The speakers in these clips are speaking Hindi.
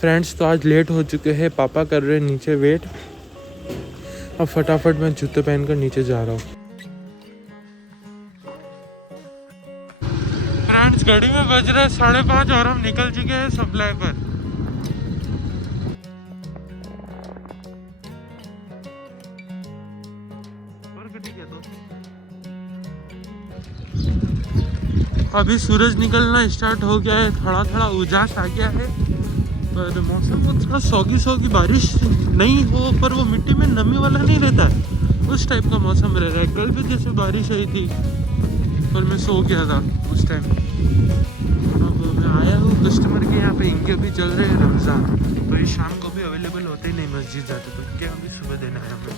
फ्रेंड्स तो आज लेट हो चुके हैं, पापा कर रहे हैं नीचे वेट। अब फटाफट मैं जूते पहनकर नीचे जा रहा हूँ। फ्रेंड्स घड़ी में बज रहा है 5:30 और हम निकल चुके हैं सप्लाई पर। अभी सूरज निकलना स्टार्ट हो गया है, थोड़ा थोड़ा उजास आ गया है, पर मौसम को थोड़ा सौगी बारिश नहीं हो पर वो मिट्टी में नमी वाला नहीं रहता है, उस टाइप का मौसम रह रहा है। कल भी जैसे बारिश आई थी पर मैं सो गया था उस टाइम। अब मैं आया हूँ कस्टमर के यहाँ पे, इनके भी चल रहे हैं रमज़ान, तो ये शाम को भी अवेलेबल होते ही नहीं मस्जिद जाते, तो इनके यहाँ भी सुबह देना है हमें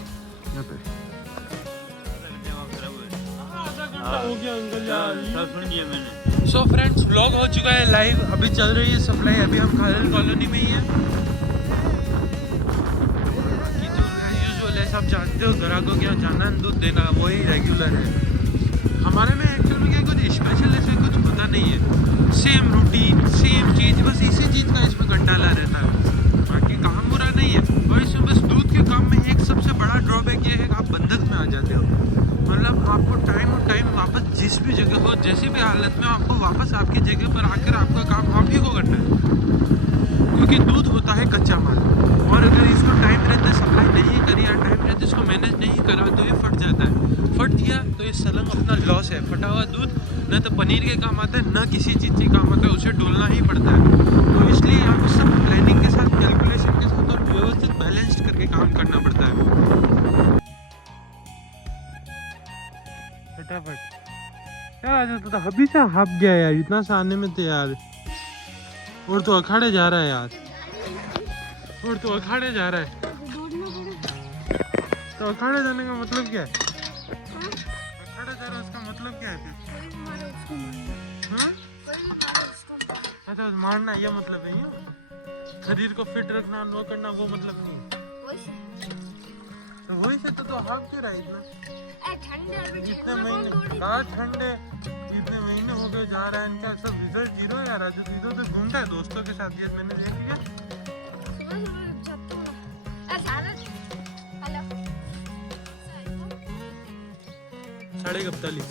यहाँ पे। हो गया अंकल यार। सो फ्रेंड्स व्लॉग हो चुका है लाइव, अभी चल रही है सप्लाई। अभी हम खालिद कॉलोनी में ही है। यूजुअल है, सब जानते हो, ग्राहकों के यहाँ जाना दूध देना वही रेगुलर है। हमारे में एक्चुअली क्या कुछ स्पेशल ऐसे कुछ होता नहीं है, सेम रूटीन सेम चीज़, बस इसी चीज़ का इसमें घंटाला रहता है। बाकी काम बुरा नहीं है, और इसमें बस दूध के काम में एक सबसे बड़ा ड्रॉबैक ये है कि आप बंधक में आ जाते हो। मतलब आपको टाइम वापस जिस भी जगह हो, जैसी भी हालत में, आपको वापस आपकी जगह पर आकर आपका काम आप ही को करना है, क्योंकि दूध होता है कच्चा माल। और अगर इसको टाइम रहते सप्लाई नहीं करी या टाइम रहते इसको मैनेज नहीं करा तो ये फट जाता है। फट गया तो ये सलंग अपना लॉस है। फटा हुआ दूध न तो पनीर के काम आता है, न किसी चीज़ के काम आता है, उसे डोलना ही पड़ता है। तो इसलिए आपको सब प्लानिंग के साथ, कैलकुलेशन के साथ और व्यवस्थित बैलेंस करके काम करना पड़ता है। फटाफट यार, तो अभी से हप गया यार, इतना सा आने में तो यार। और तो अखाड़े जा रहा है यार, और तो अखाड़े जा रहा है। तो अखाड़े जाने का मतलब क्या है? अखाड़े जा रहा है उसका मतलब क्या है फिर? अच्छा मारना ये मतलब है, शरीर को फिट रखना, नो करना वो मतलब नहीं। तो वही से तो हाफ क्यों रहा है इतना? कितने महीने ठंडे, कितने महीने हो गए जा रहा है इनका, सब रिजल्ट जीरो है यार। जो इधर तो घूमता है दोस्तों के साथ, ये मैंने देख लिया। 41.45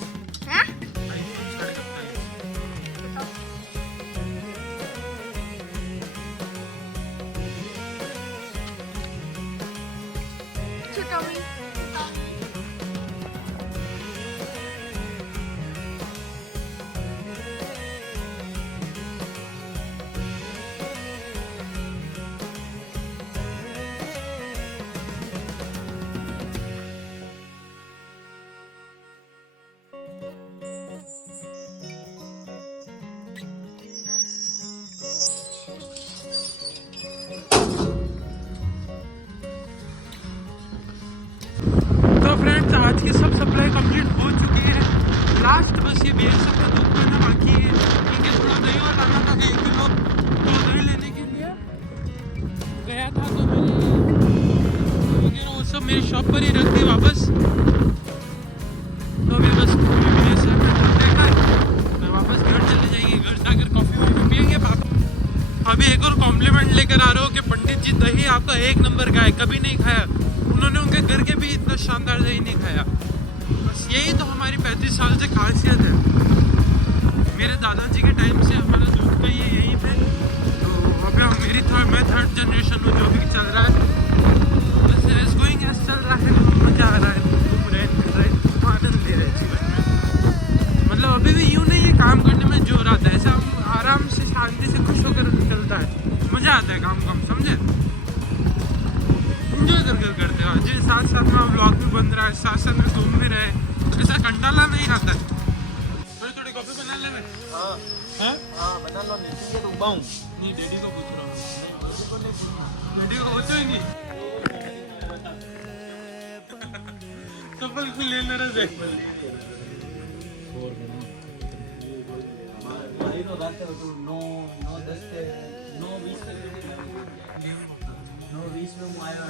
आज की सब सप्लाई कंप्लीट हो चुकी है। लास्ट बस ये BSF का दूध पाना बाकी है, क्योंकि थोड़ा दही और लाना था, 1 किलो तो दही लेने के लिए गया था, तो मैंने वो सब मेरी शॉप पर ही रख दी वापस। तो अभी बस BSF में देकर मैं वापस घर चले जाएंगे, घर जाकर कॉफ़ी वॉफ़ी पियेंगे। पापा अभी एक और कॉम्प्लीमेंट लेकर आ रहे हो कि पंडित जी दही आपका 1 नंबर का है, कभी नहीं खाया उन्होंने, उनके घर के भी इतना शानदार दही नहीं खाया। बस यही तो हमारी 35 साल से खासियत है। मेरे दादाजी के टाइम से हमारा दूध का ये यहीं पे, तो अभी मैं थर्ड जनरेशन हूँ जो भी चल रहा है। बस एज गोइंग एज चल रहा है, मजा आ रहा है, घूम रहे आनंद ले रहे जीवन में। मतलब अभी भी यूँ नहीं है, काम करने में जोर आता है, ऐसा आराम से शांति से खुश होकर निकलता है, मज़ा आता है काम समझे, इंजॉय करते हो। जी साथ साथ में व्लॉग भी बन रहा है, साथ साथ में घूम भी रहे, ऐसा कंटाला नहीं आता है। थोड़ी कॉफी बना ले मैं। हाँ बना लो, नहीं डैडी को पूछ रहा हूँ, डैडी को पूछेंगी कपल को लेना रहा देख। No, बीच में मैं आया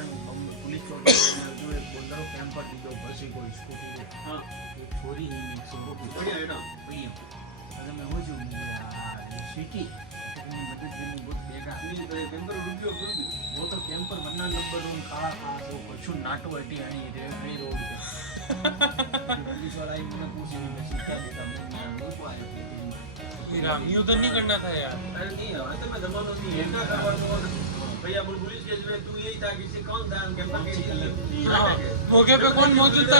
पुलिस चौकी जो एक बोलर कैंप पर जो बस को स्कूटी को हां एक छोरी ही सिंगो की छोरी है ना वही है अगर मैं हो जो यार सिटी એની મદદ જેની બહુ ભેગા કેમ્પર રૂપિયો કરું દી वो तो कैंपर वरना नंबर वन खड़ा था वो कछु नाटो हटी आनी रे रे रोड पे पुलिस वाला ही मैंने पूछ नहीं मैं सीखा देता मैं को आया राम यूं तो नहीं करना था यार। अरे नहीं है तो मैं जमानो नहीं है ना करवानो भैया बोल पुलिस केस में तू यही था किसी कौन था कैंपर के हाँ, मौके पे कौन मौजूद था?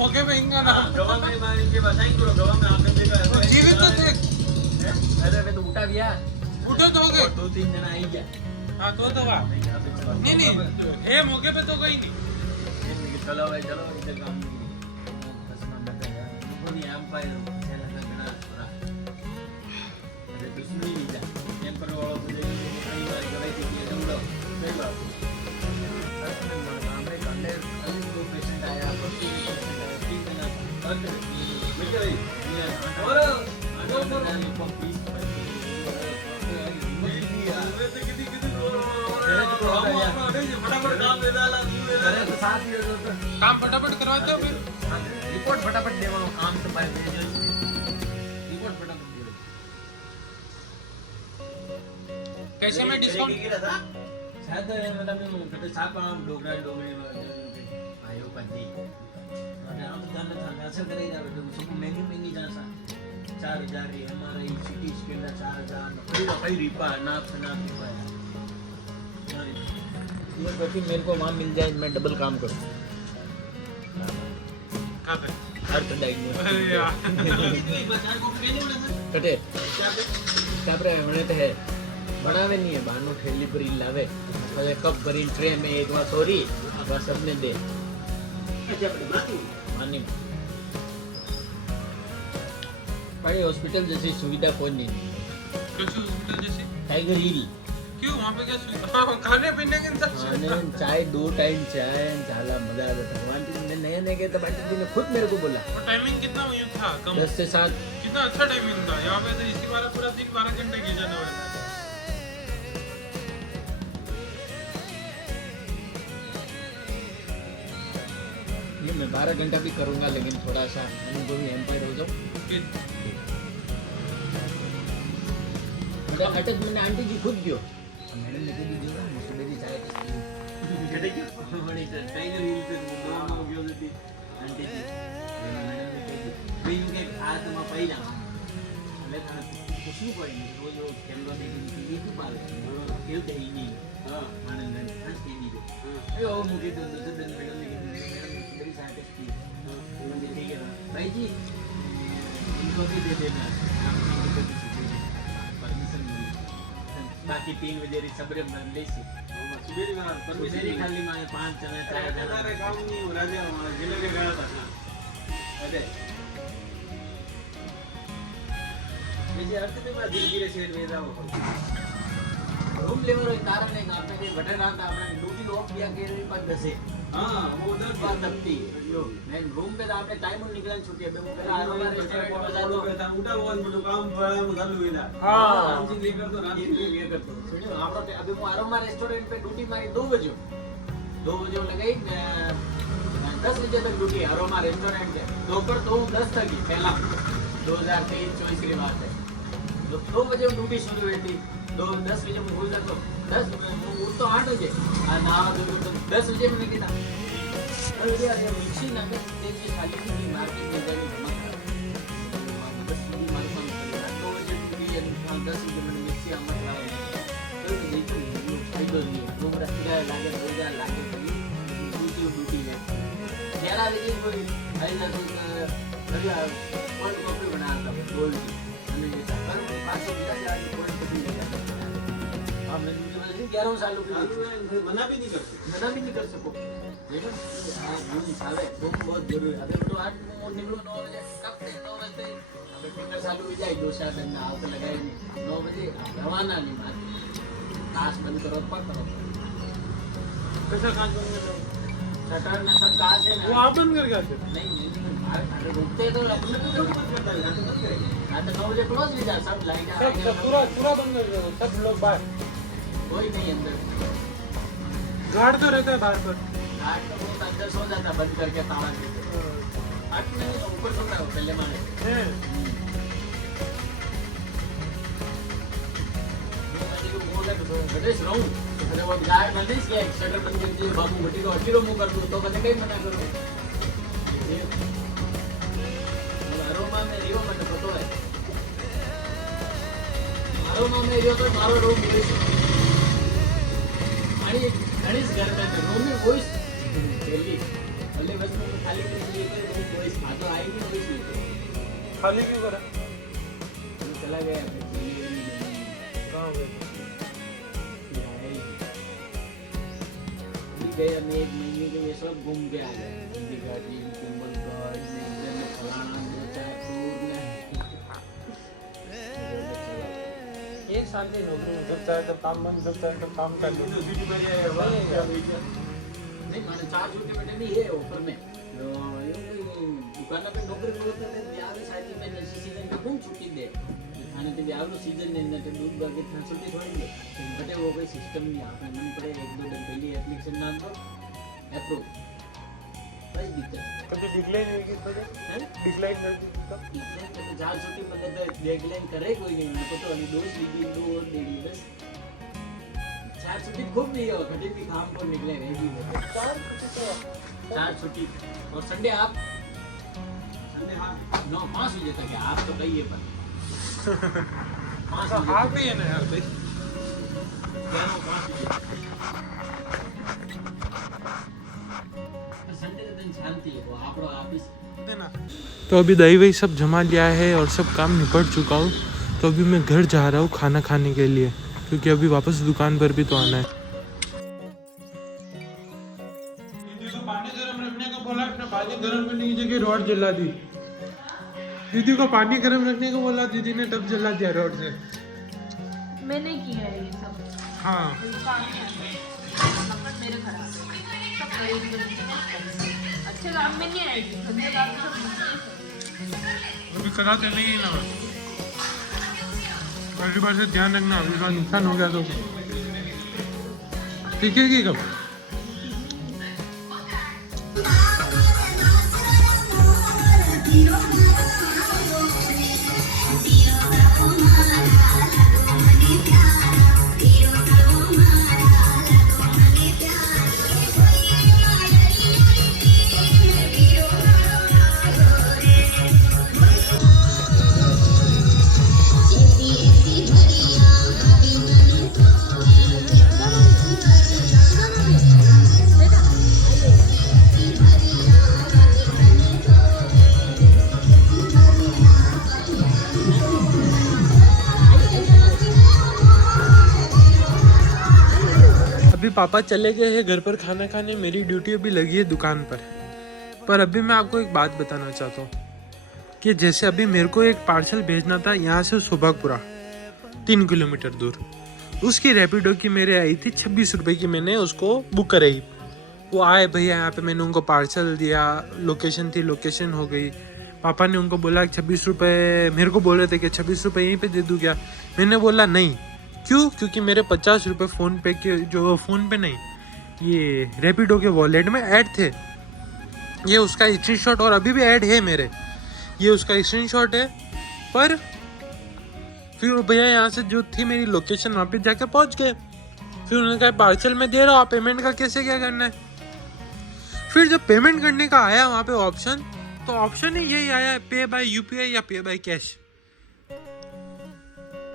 मौके पे इनका नाम गवाह में मार के बसाई करो गवाह में आपने देखा है जीवित तो थे। अरे मैं तो उठा गया उठो तो हो गए। 2-3 जना आई गया हाँ तो वाह नहीं नहीं है मौके पे तो गई नहीं। चलो भाई चलो इधर काम बस में बैठा यार कोई एम्पायर से लगा गना थोड़ा अरे दुश्मनी नहीं था कैंपर वालों को देखो कई बार गवाही थी ये दौड़ो सही बात हमने कंडे अभी दो पेशेंट आया और 3 जना डॉक्टर मिल गई और फटाफट काम दे डाला अरे तो साथ ही काम फटाफट करवाते हो फिर। रिपोर्ट फटाफट देवानो काम तो भाई भेजो रिपोर्ट फटाफट दे कैसे में डिस्काउंट शायद मतलब कटे साप डोगरा डोगरी आयो पति अरे हम तो जानना था कैसे करेगा बेटा सब महंगी महंगी जासा 4000 री हमारा ये सिटी स्कैन 4000 कई रिपा ना रिपा ये बच्ची मेरे को वहाँ मिल जाए मैं डबल काम करूँ कहाँ पे? अर्थ डाइग्नोसिस अरे यार कटे तापरे મને તો હે બનાવે નહીં હે બાનો ઠેલી ભરી લાવે હવે કપ ભરી ટ્રે में एक बार सोरी बस सबने दे मानी बड़े हॉस्पिटल जैसी सुविधा कोई नहीं कैसे हॉस्पिटल जैसे? टाइगर हिल क्यों वहाँ पे क्या सुविधा? हाँ, खाने पीने के इंतजाम खाने चाय 2 टाइम चाय झाला मजा आ जाता भगवान ने नए नए गए तो बाटी ने खुद मेरे को बोला और टाइमिंग कितना हुई था? कम 10 से 7 कितना अच्छा टाइमिंग था। यहाँ पे तो इसी बार पूरा दिन 12 घंटे के जाने वाला था। ये मैं 12 घंटा भी करूंगा लेकिन थोड़ा सा अनुभवी एम्पायर हो जाऊं मतलब अटक मैंने आंटी जी खुद गयो मैडम ने कभी दिया मुझे मेरी चाय बड़ी टाइगर हिल पे नो गयो थी आंटी जी मैडम ने कही बीन के हाथ में पई जा ले खाना कुछ नहीं पड़ी रोज रोज कैमरा में ये तो बाल ये तो ही नहीं हां आनंद हंस के नहीं अरे ओ मुझे तो दिन मैडम ने मेरी चाय की ठीक है भाई जी इनको भी दे देना परमिशन बाकी 3 बजे री सबरे मन लेसी सुबेरी में परमिशन खाली माने 5 जने 4 हमारे काम नहीं हो राजा जिले के गया था अरे मुझे अर्थ में बात धीरे धीरे सेट में जाओ रूम लेवर कारण है आपने के बटन रहा था आपने ड्यूटी ऑफ किया के पर दसे हां वो उधर बात दबती लो मैं रूम पे आपने टाइम और निकलन छुट्टी है मैं करा आरो बार रेस्टोरेंट बजा दो था उठा वो बड़ो काम पड़ा वो चालू हुआ हां हम जी लेकर तो रात ये करतो सुनियो आपरो अभी मैं आरो बार रेस्टोरेंट पे ड्यूटी मारी 2 बजे लगाई 10 बजे तक ड्यूटी आरो बार रेस्टोरेंट पे दोपहर तो 10 तक ही पहला 2023-24 की बात है 2 बजे ड्यूटी शुरू हुई थी 10 बजे मैं भूल जाता 10 उठ तो 8 बजे ना 10 बजे मैंने किया अरे यार ये मिक्सी ना के देखिए खाली की मार्केट में जाने मत बस ये मार काम कर 2 बजे ड्यूटी है 10 बजे मैंने मिक्सी मत लाओ तो देखो फायदा नहीं है रूम रखा लागे 2000 लागे ड्यूटी है 11 बजे कोई आइला तो बढ़िया कोल्ड कॉफी बनाता गोल्ड की मैंने ये कर 500 रुपया आज कोल्ड कॉफी ले जाता हां मैं 11 साल की मना भी नहीं कर सको लेकिन रूम साले रूम बहुत जरूरी है अगर तो आज निकलो 9 बजे कब से 9 बजे अबे फिर चालू हो जाए 2 4 दिन ना आउट लगाए 9 बजे रवाना नहीं बात काश बंद करो पर करो कैसा कांच बंद कर दो? शटर ना सब काश है वो आप बंद कर गया थे? नहीं अरे रुकते तो अपने तो जरूर मत करता है तो मत करे आज 9 बजे क्लोज हो जाए सब लाइट सब पूरा बंद कर दो सब लोग बाहर कोई नहीं अंदर गार्ड तो रहता है बाहर पर आज तो बहुत अंदर सो जाता बंद करके ताला देते 8 नहीं ऊपर सोता है पहले माने हैं ગણેશ રહું અને वो गाय બંધીશ કે શટર બંધ કરી દીધું બાબુ ઘટી નો અટીરો મું કરતું તો મને કઈ મના કરું અરોમા મે રહ્યો મને પતો હે અરોમા મે રહ્યો તો મારો રૂમ બોલે છે અને ગણેશ ઘર में रूम में वॉइस दिल्ली भले बस में खाली कर लिए तो वॉइस आ तो आई नहीं वॉइस खाली क्यों करा? चला गया कहाँ गए? गए हम 1 महीने के लिए सब घूम के आ गए गाड़ी कुंभलगढ़ फलाना एक साल की नौकरी में जब चाहे तब काम बंद जब चाहे तब काम कर लो ड्यूटी पर ये नहीं माने 4 छुट्टी में नहीं है ऑफर में तो दुकान पे नौकरी करते थे ब्याह की शादी में जैसे सीजन में खूब छुट्टी दे खाने के ब्याह नो सीजन ने तो दूध बाकी था छुट्टी थोड़ी दे बटे वो कोई सिस्टम नहीं आपने मन पड़े 1-2 दिन पहले एप्लीकेशन डाल दो अप्रूव बस दिक्कत कभी डिक्लाइन हुई किस वजह है डिक्लाइन कर दी तब डिक्लाइन तो 4 छुट्टी मतलब डिक्लाइन करे कोई नहीं मैंने तो अभी 2 लीजिए 2 और दे दी बस 4 छुट्टी खूब नहीं हो कभी भी काम को निकले रहेगी 4 छुट्टी और संडे आप संडे हाँ 9-5 बजे तक है आप तो कहिए पर 5 बजे आप ही है ना यार भाई 5 बजे संडे के दिन शांति है वो आपरो ऑफिस देना। तो अभी दही वही सब जमा लिया है और सब काम निपट चुका हूँ तो अभी मैं घर जा रहा हूँ खाना खाने के लिए क्योंकि अभी वापस दुकान पर भी तो आना है। दीदी को पानी गर्म रखने को बोला अपने पानी गर्म करने की जगह रॉड जला दी। दीदी को पानी गर्म रखने को बोला दीदी ने टब जला दिया रॉड से। मैंने किया है ये सब हाँ मेरे खराब है सब अच्छे काम में नहीं आएगी गंदे काम में सब मुझे अभी करा देने ही ना अगली बार से ध्यान रखना अगली बार नुकसान हो गया तो सीखेगी कब? अभी पापा चले गए हैं घर पर खाना खाने मेरी ड्यूटी अभी लगी है दुकान पर अभी मैं आपको एक बात बताना चाहता हूँ कि जैसे अभी मेरे को एक पार्सल भेजना था यहाँ से सुबहपुरा 3 किलोमीटर दूर उसकी रैपिडो की मेरे आई थी 26 रुपये की मैंने उसको बुक कराई वो आए भैया यहाँ पे मैंने उनको पार्सल दिया लोकेशन थी लोकेशन हो गई पापा ने उनको बोला 26 रुपये मेरे को बोल रहे थे कि 26 रुपये यहीं पे दे दूँ क्या मैंने बोला नहीं क्यों क्योंकि मेरे 50 रुपये फ़ोन पे के जो फ़ोन पे नहीं ये रैपिडो के वॉलेट में ऐड थे ये उसका स्क्रीनशॉट और अभी भी ऐड है मेरे ये उसका स्क्रीनशॉट है पर फिर भैया यहाँ से जो थी मेरी लोकेशन वहाँ पे जाके पहुँच गए फिर उन्होंने कहा पार्सल में दे रहा हूँ पेमेंट का कैसे क्या करना है फिर जब पेमेंट करने का आया वहाँ पे ऑप्शन तो ऑप्शन ही यही आया है पे बाय यूपीआई या पे बाय कैश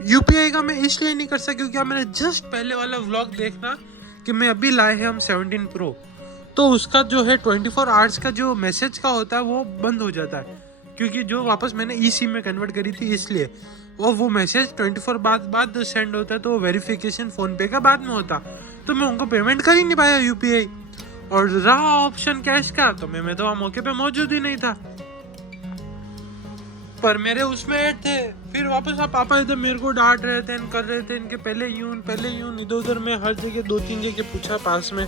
यूपीआई का मैं इसलिए नहीं कर सकता क्योंकि मैंने जस्ट पहले वाला व्लॉग देखना कि मैं अभी लाए हैं हम 17 प्रो तो उसका जो है 24 आवर्स का जो मैसेज का होता है वो बंद हो जाता है क्योंकि जो वापस मैंने ई सिम में कन्वर्ट करी थी इसलिए और वो मैसेज 24 बाद सेंड होता है तो वेरिफिकेशन फ़ोन पे का बाद में होता तो मैं उनको पेमेंट कर ही नहीं पाया यूपीआई और रहा ऑप्शन कैश का तो मैं तो वहाँ मौके पे मौजूद ही नहीं था पर मेरे उसमें ऐड थे फिर वापस आप पापा इधर मेरे को डांट रहे थे कर रहे थे इनके पहले यूं इधर उधर मैं हर जगह 2-3 जगह पूछा पास में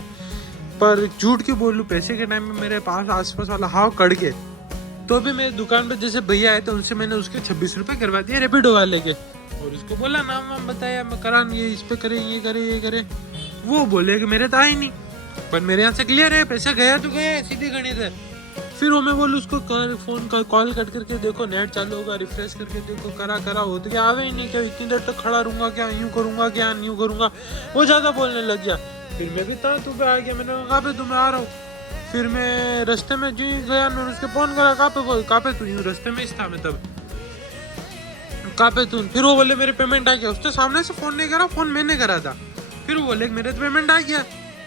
पर झूठ क्यों बोलूं पैसे के टाइम में मेरे पास आसपास वाला हाव कड़ के तो अभी मेरे दुकान पे जैसे भैया आए थे उनसे मैंने उसके 26 रुपये करवा दिए रैपिडो वाले के और उसको बोला नाम वाम बताया मैं करा ये इस पे करे ये करे वो बोले कि मेरे तो आए नहीं पर मेरे यहाँ से क्लियर है पैसा गया तो गया सीधी गणित है फिर वो मैं बोलूँ उसको कर फोन का कॉल कट करके देखो नेट चालू होगा, रिफ्रेश करके देखो, करा हो तो क्या आवे ही नहीं, क्या इतनी देर तक खड़ा रहूंगा, क्या यूँ करूंगा, क्या यूँ करूंगा। वो ज़्यादा बोलने लग गया। फिर मैं भी तू पे आ गया, मैंने कहा कहाँ पे तू, मैं आ रहा हूँ। फिर मैं रास्ते में जी गया, मैंने उसके फ़ोन करा, कहाँ पे तू, यूँ रास्ते में ही था मैं तब, कहाँ पे तू। फिर वो बोले मेरे पेमेंट आ गया, उसने सामने से फ़ोन नहीं करा, फ़ोन मैंने करा था। फिर वो बोले मेरे तो पेमेंट आ गया।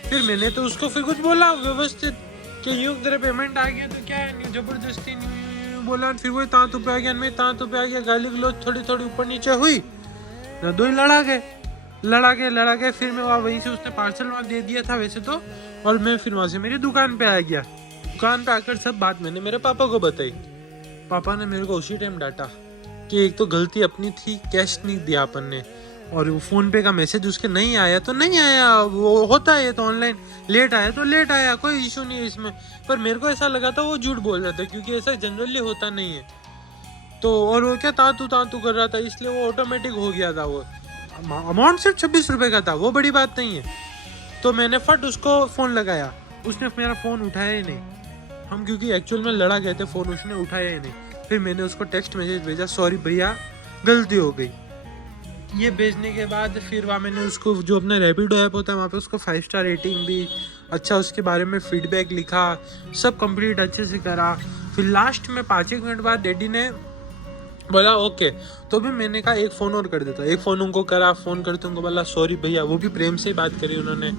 फिर मैंने तो उसको फिर कुछ बोला व्यवस्थित कि यूँ तेरे पेमेंट आ गया तो क्या है, जबरदस्ती नहीं बोला। फिर वही ताँ पे आ गया, मैं ताँ पे आ गया, गाली गलौज थोड़ी ऊपर नीचे हुई ना, दो ही लड़ा के फिर मैं वहीं से उसने पार्सल वहाँ दे दिया था वैसे तो, और मैं फिर वहाँ से मेरी दुकान पे आ गया। दुकान पे आकर सब बात मैंने मेरे पापा को बताई। पापा ने मेरे को उसी टाइम डांटा कि एक तो गलती अपनी थी, कैश नहीं दिया अपन ने, और वो फ़ोन पे का मैसेज उसके नहीं आया तो नहीं आया, वो होता है तो ऑनलाइन, लेट आया तो लेट आया, कोई इशू नहीं है इसमें। पर मेरे को ऐसा लगा था वो झूठ बोल रहा था, क्योंकि ऐसा जनरली होता नहीं है। तो और वो क्या तांतू कर रहा था, इसलिए वो ऑटोमेटिक हो गया था। वो अमाउंट सिर्फ 26 रुपये का था, वो बड़ी बात नहीं है। तो मैंने फट उसको फ़ोन लगाया, उसने मेरा फ़ोन उठाया ही नहीं। हम क्योंकि एक्चुअल में लड़ा गए थे, फ़ोन उसने उठाया ही नहीं। फिर मैंने उसको टेक्स्ट मैसेज भेजा, सॉरी भैया गलती हो गई। ये भेजने के बाद फिर वहाँ मैंने उसको जो अपना रैपिडो ऐप होता है वहाँ पे उसको 5 स्टार रेटिंग दी, अच्छा उसके बारे में फीडबैक लिखा, सब कंप्लीट अच्छे से करा। फिर लास्ट में 5-1 मिनट बाद डैडी ने बोला ओके, तो भी मैंने कहा एक फ़ोन और कर देता। एक फ़ोन उनको करा, फ़ोन करते उनको बोला सॉरी भैया, वो भी प्रेम से बात करी उन्होंने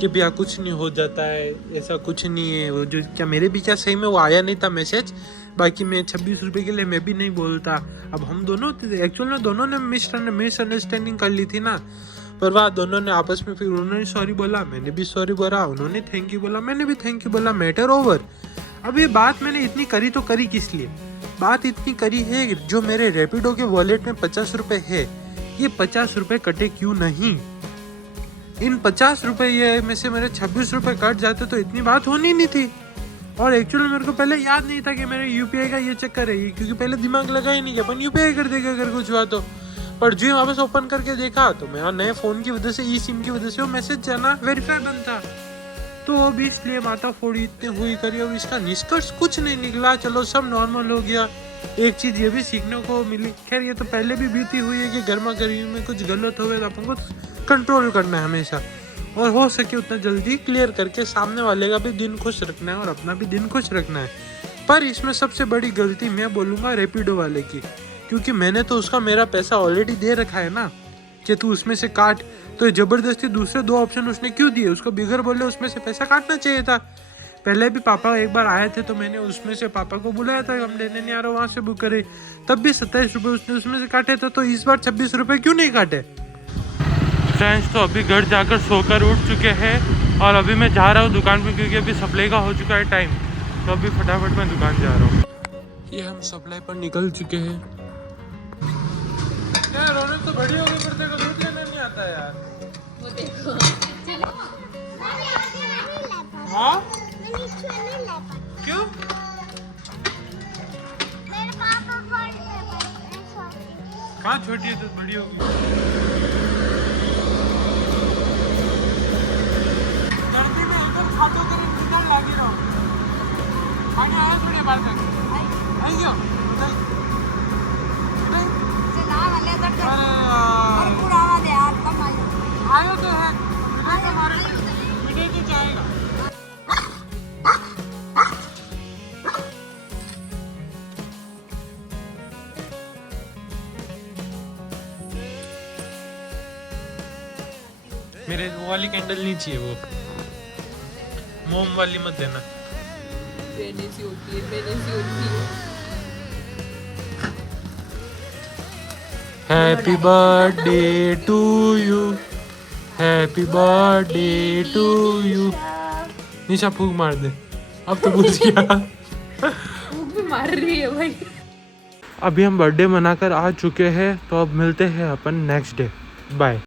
कि भैया कुछ नहीं हो जाता है, ऐसा कुछ नहीं है। वो जो क्या मेरे भी क्या सही में वो आया नहीं था मैसेज, बाकी मैं 26 रुपये के लिए मैं भी नहीं बोलता। अब हम दोनों एक्चुअल में दोनों ने मिसअंडरस्टैंडिंग कर ली थी ना, पर वह दोनों ने आपस में फिर उन्होंने सॉरी बोला, मैंने भी सॉरी बोला, उन्होंने थैंक यू बोला, मैंने भी थैंक यू बोला, मैटर ओवर। अब ये बात मैंने इतनी करी तो करी किस लिए, बात इतनी करी है जो मेरे रैपिडो के वॉलेट में 50 रुपये है, ये 50 रुपये कटे क्यों नहीं। इन 50 रुपये ये में से मेरे 26 रुपये कट जाते तो इतनी बात होनी नहीं थी। और एक्चुअली मेरे को पहले याद नहीं था कि मेरे यूपीआई का ये चक्कर है, क्योंकि पहले दिमाग लगा ही नहीं कि अपन यूपीआई कर देगा अगर कुछ हुआ तो। पर जो वापस ओपन करके देखा तो मेरा नए फ़ोन की वजह से, ई सिम की वजह से वो मैसेज जाना वेरीफाई बंद था। तो अब इसलिए माता फोड़ी इतनी हुई करी, अब इसका निष्कर्ष कुछ नहीं निकला। चलो सब नॉर्मल हो गया। एक चीज़ ये भी सीखने को मिली, खैर ये तो पहले भी बीती हुई है कि गर्मा गर्मी में कुछ गलत हो गया तो अपन को कंट्रोल करना है हमेशा, और हो सके उतना जल्दी क्लियर करके सामने वाले का भी दिन खुश रखना है और अपना भी दिन खुश रखना है। पर इसमें सबसे बड़ी गलती मैं बोलूँगा रैपिडो वाले की, क्योंकि मैंने तो उसका मेरा पैसा ऑलरेडी दे रखा है ना कि तू उसमें से काट, तो ज़बरदस्ती दूसरे 2 ऑप्शन उसने क्यों दिए, उसको बिगर बोले उसमें से पैसा काटना चाहिए था। पहले भी पापा एक बार आए थे तो मैंने उसमें से पापा को बुलाया था, हम लेने नहीं आ रहे वहाँ से बुक करे, तब भी 27 रुपये उसने उसमें से काटे थे, तो इस बार 26 रुपये क्यों नहीं काटे। फ्रेंड्स तो अभी घर जाकर सोकर उठ चुके हैं और अभी मैं जा रहा हूँ दुकान पे, क्योंकि अभी सप्लाई का हो चुका है टाइम, तो अभी फटाफट मैं दुकान जा रहा हूँ। ये हम सप्लाई पर निकल चुके हैं। यार रौनक तो बड़ी हो गई, पर तेरे को दूध लेना नहीं आता यार। वो देखो हाँ क्यों? कहाँ छोटी है तो बड़ी होगी। सर्दी में एकदम खातो करे निकल लागी रहो। पानी आया थोड़ी बार तक आई क्यों आयो तो है हमारे मिले तो जाएगा। मेरे वो वाली कैंडल नहीं चाहिए, वो मोम वाली मत देना। मैंने सी होती है। Happy birthday to you, happy birthday to you. Nisha फूक मार दे, अब तो पूछ गया। फूक भी मार रही है भाई। अभी हम बर्थडे मनाकर आ चुके हैं, तो अब मिलते हैं अपन नेक्स्ट डे। बाय।